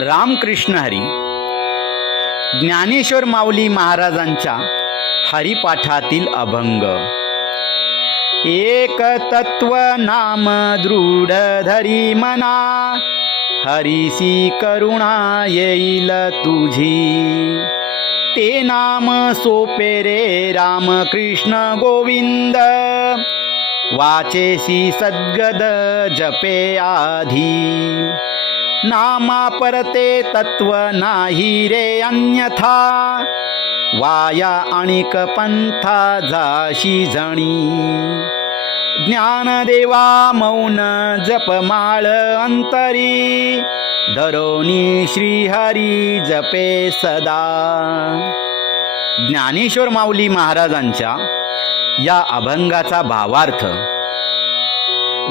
रामकृष्ण हरी. ज्ञानेश्वर माऊली महाराजांच्या हरिपाठातील अभंग. एक तत्व नाम दृढ धरी मना, हरीसी करुणा येईल तुझी. ते नाम सोपे रे राम कृष्ण गोविंद, वाचेसी सद्गद जपे आधी. नामा परते तत्व नाही रे अन्यथा, वाया अणिक पंथा जाशी जणी. ज्ञानदेवा मौन जपमाळ अंतरी, धरोनी श्रीहरी जपे सदा. ज्ञानेश्वर माऊली महाराजांच्या या अभंगाचा भावार्थ.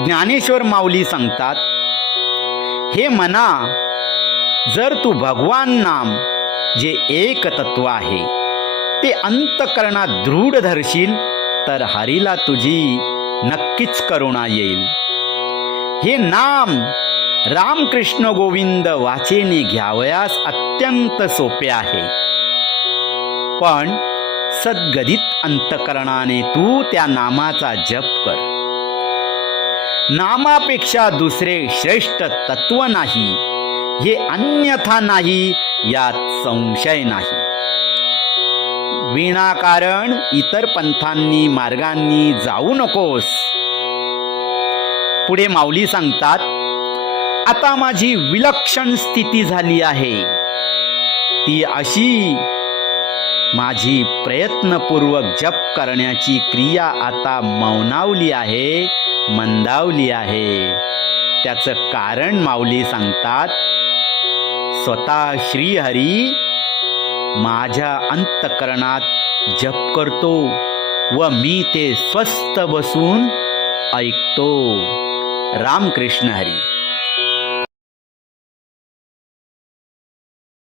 ज्ञानेश्वर माऊली सांगतात, हे मना, जर तू भगवान नाम जे एक तत्व आहे ते अंतकरणात दृढ धरशील तर हरीला तुझी नक्कीच करुणा येईल. हे नाम रामकृष्ण गोविंद वाचेने घ्यावयास अत्यंत सोपे आहे, पण सद्गदित अंतकरणाने तू त्या नामाचा जप कर. नामापेक्षा दुसरे श्रेष्ठ तत्व नाही, हे अन्यथा नाही यात संशय नाही. विनाकारण इतर पंथांनी मार्गांनी जाऊ नकोस. पुढे माऊली सांगतात, आता माझी विलक्षण स्थिती झाली आहे, ती अशी, माझी प्रयत्नपूर्वक जप करण्याची क्रिया आता मौनावली आहे, मंदावली आहे. त्याचं कारण माऊली सांगतात, स्वतः श्रीहरी माझ्या अंतकरणात जप करतो व मी ते स्वस्थ बसून ऐकतो. रामकृष्ण हरी.